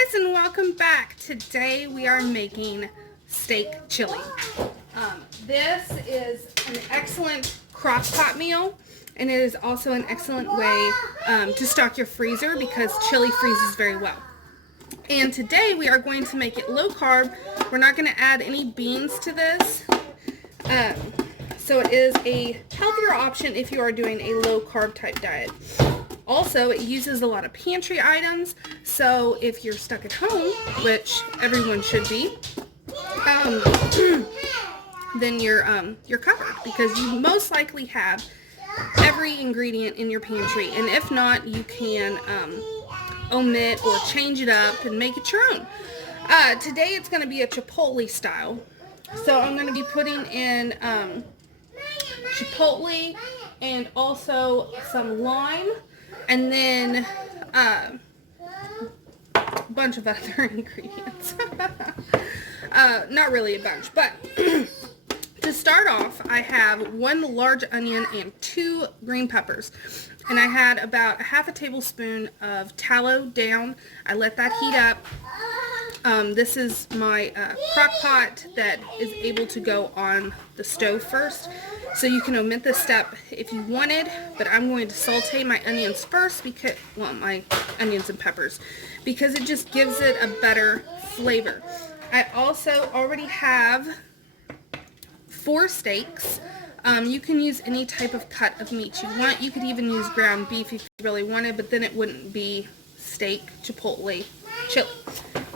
guys, and welcome back. Today we are making steak chili. This is an excellent crock-pot meal, and it is also an excellent way to stock your freezer because chili freezes very well. And today we are going to make it low carb. We're not going to add any beans to this. So it is a healthier option if you are doing a low carb type diet. Also, it uses a lot of pantry items, so if you're stuck at home, which everyone should be, then you're covered because you most likely have every ingredient in your pantry, and if not, you can omit or change it up and make it your own. Today it's going to be a Chipotle style, so I'm going to be putting in Chipotle and also some lime, and then a bunch of other ingredients. Not really a bunch, but to start off, I have 1 large onion and 2 green peppers. And I had about a half a tablespoon of tallow down. I let that heat up. This is my crock pot that is able to go on the stove first. So you can omit this step if you wanted, but I'm going to saute my onions first because, well, my onions and peppers, because it just gives it a better flavor. I also already have 4 steaks. You can use any type of cut of meat you want. You could even use ground beef if you really wanted, but then it wouldn't be steak Chipotle chili.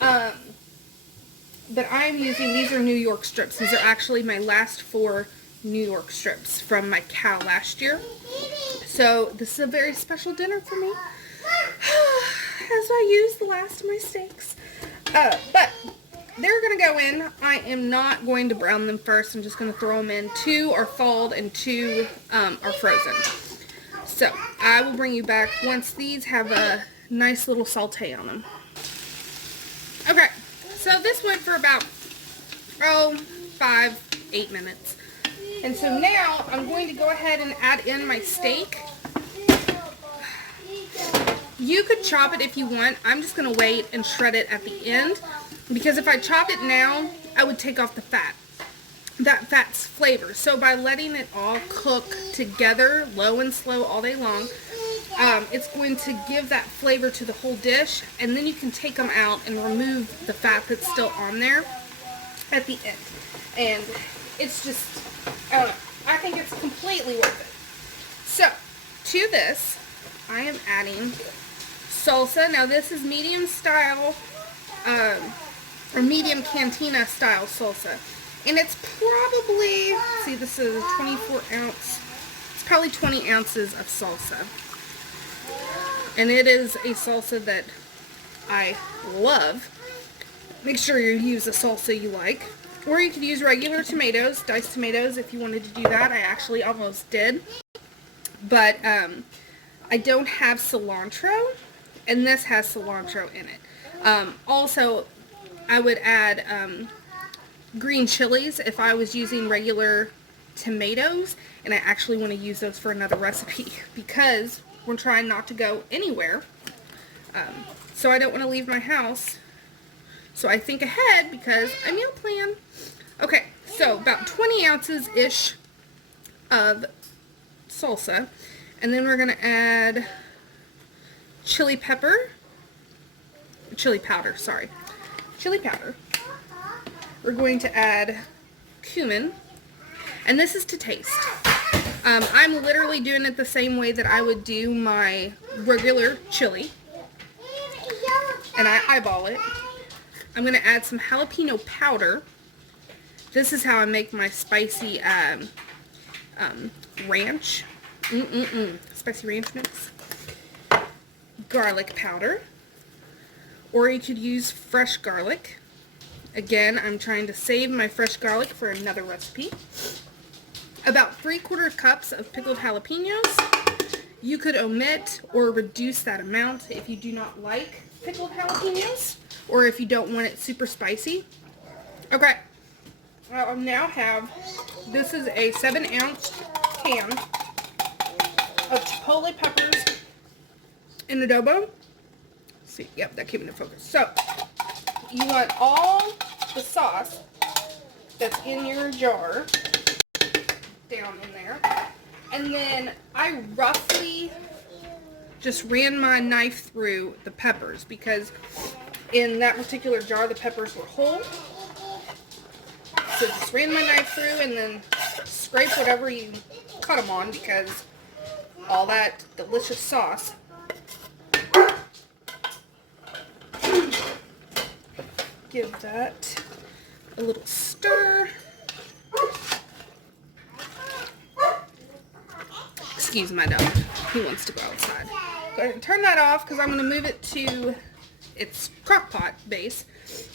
But I'm using, these are New York strips. These are actually my last 4 New York strips from my cow last year. So this is a very special dinner for me as I use the last of my steaks. But they're going to go in. I am not going to brown them first. I'm just going to throw them in. 2 are thawed and 2 are frozen. So I will bring you back once these have a nice little saute on them. Okay, so this went for about 5-8 minutes. And so now I'm going to go ahead and add in my steak. You could chop it if you want. I'm just going to wait and shred it at the end, because if I chop it now, I would take off the fat. That fat's flavor. So by letting it all cook together, low and slow all day long, it's going to give that flavor to the whole dish, and then you can take them out and remove the fat that's still on there at the end. And it's just, I don't know, I think it's completely worth it. So, to this, I am adding salsa. Now this is medium style, or medium cantina style salsa. And it's probably, see, this is a 24 ounce, it's probably 20 ounces of salsa. And it is a salsa that I love. Make sure you use a salsa you like. Or you could use regular tomatoes, diced tomatoes, if you wanted to do that. I actually almost did. But I don't have cilantro, and this has cilantro in it. Also, I would add green chilies if I was using regular tomatoes, and I actually want to use those for another recipe because we're trying not to go anywhere. So I don't want to leave my house. So I think ahead because I meal plan. Okay, so about 20 ounces-ish of salsa. And then we're going to add chili powder, sorry. Chili powder. We're going to add cumin. And this is to taste. I'm literally doing it the same way that I would do my regular chili. And I eyeball it. I'm going to add some jalapeno powder. This is how I make my spicy ranch. Spicy ranch mix. Garlic powder. Or you could use fresh garlic. Again, I'm trying to save my fresh garlic for another recipe. About 3/4 cups of pickled jalapenos. You could omit or reduce that amount if you do not like pickled jalapenos, or if you don't want it super spicy. Okay, I now have, this is a 7-ounce can of Chipotle peppers in adobo. See, yep, that came into focus. So, you want all the sauce that's in your jar down in there. And then I roughly just ran my knife through the peppers because in that particular jar the peppers were whole. So just ran my knife through and then scrape whatever you cut them on because all that delicious sauce. Give that a little stir. Excuse my dog. He wants to go outside. Go ahead and turn that off because I'm going to move it to its Crockpot base.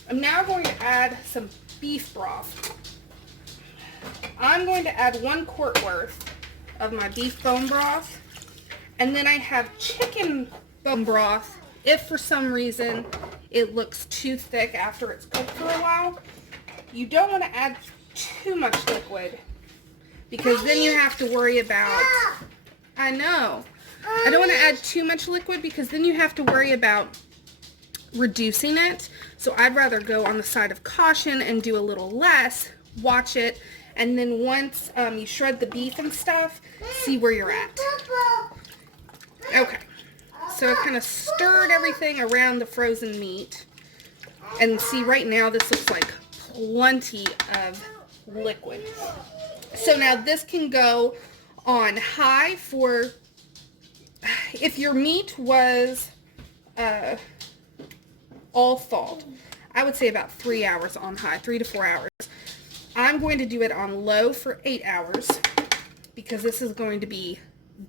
I'm now going to add some beef broth. I'm going to add 1 quart worth of my beef bone broth. And then I have chicken bone broth if for some reason it looks too thick after it's cooked for a while. You don't want to add too much liquid because then you have to worry about, I know, I don't want to add too much liquid because then you have to worry about reducing it. So I'd rather go on the side of caution and do a little less, watch it, and then once you shred the beef and stuff, see where you're at. Okay, so I kind of stirred everything around the frozen meat, and see right now this looks like plenty of liquid. So now this can go on high for, if your meat was all thawed, I would say about 3 hours on high, 3 to 4 hours. I'm going to do it on low for 8 hours because this is going to be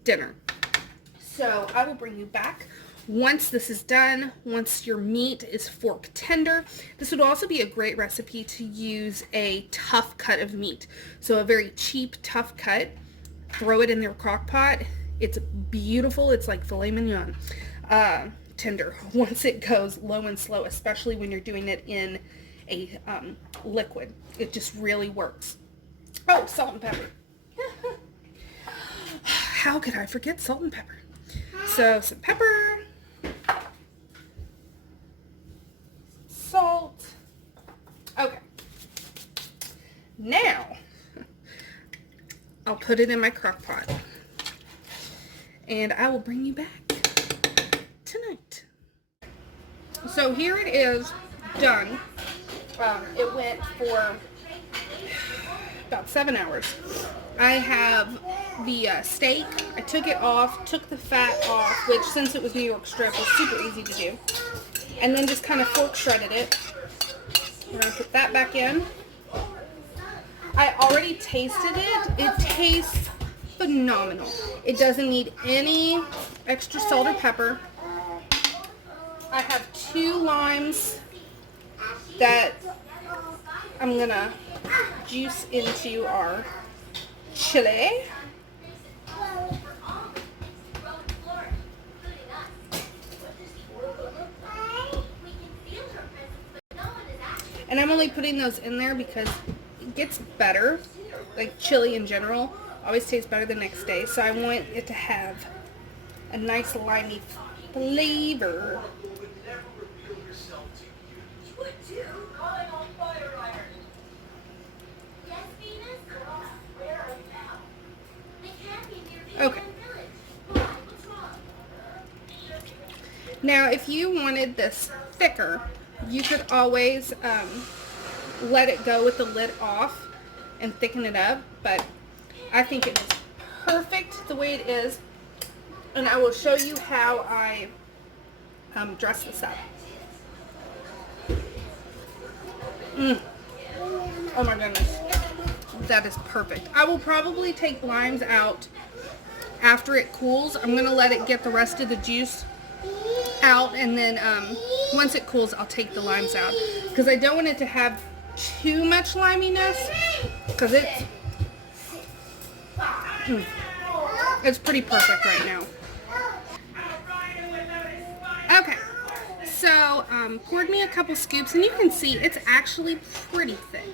dinner. So I will bring you back once this is done, once your meat is fork tender. This would also be a great recipe to use a tough cut of meat. So a very cheap, tough cut. Throw it in your crock pot. It's beautiful. It's like filet mignon. Tender once it goes low and slow, especially when you're doing it in a liquid. It just really works. Oh, salt and pepper. How could I forget salt and pepper? So some pepper, salt. Okay. Now I'll put it in my crock pot and I will bring you back tonight. So here it is done. It went for about 7 hours. I have the steak. I took it off, took the fat off, which since it was New York strip was super easy to do. And then just kind of fork shredded it. We're going to put that back in. I already tasted it. It tastes phenomenal. It doesn't need any extra salt or pepper. I have 2 limes that I'm going to juice into our chili. And I'm only putting those in there because it gets better. Like chili in general always tastes better the next day. So I want it to have a nice limey flavor. Okay. Now, if you wanted this thicker, you could always let it go with the lid off and thicken it up, but I think it is perfect the way it is, and I will show you how I dress this up. Oh my goodness. That is perfect. I will probably take limes out after it cools. I'm going to let it get the rest of the juice out, and then once it cools, I'll take the limes out because I don't want it to have too much liminess because it's pretty perfect right now. Okay, so poured me a couple scoops, and you can see it's actually pretty thick.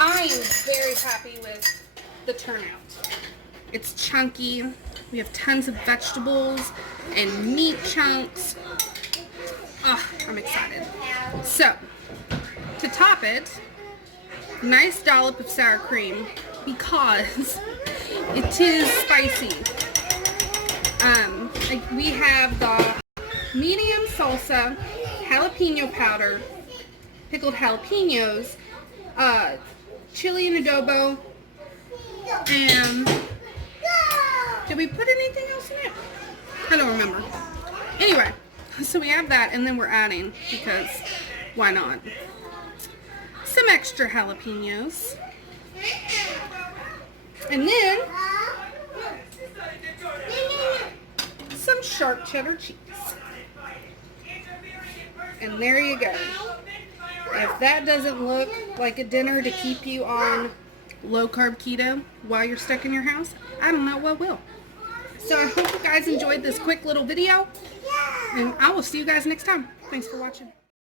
I am very happy with the turnout. It's chunky. We have tons of vegetables and meat chunks. Oh, I'm excited. So, to top it, nice dollop of sour cream because it is spicy. We have the medium salsa, jalapeno powder, pickled jalapenos, chili and adobo, and did we put anything else in it? I don't remember. Anyway, so we have that, and then we're adding, because why not, some extra jalapenos, and then some sharp cheddar cheese. And there you go. If that doesn't look like a dinner to keep you on low carb keto while you're stuck in your house, I don't know what will. So I hope you guys enjoyed this quick little video, and I will see you guys next time. Thanks for watching.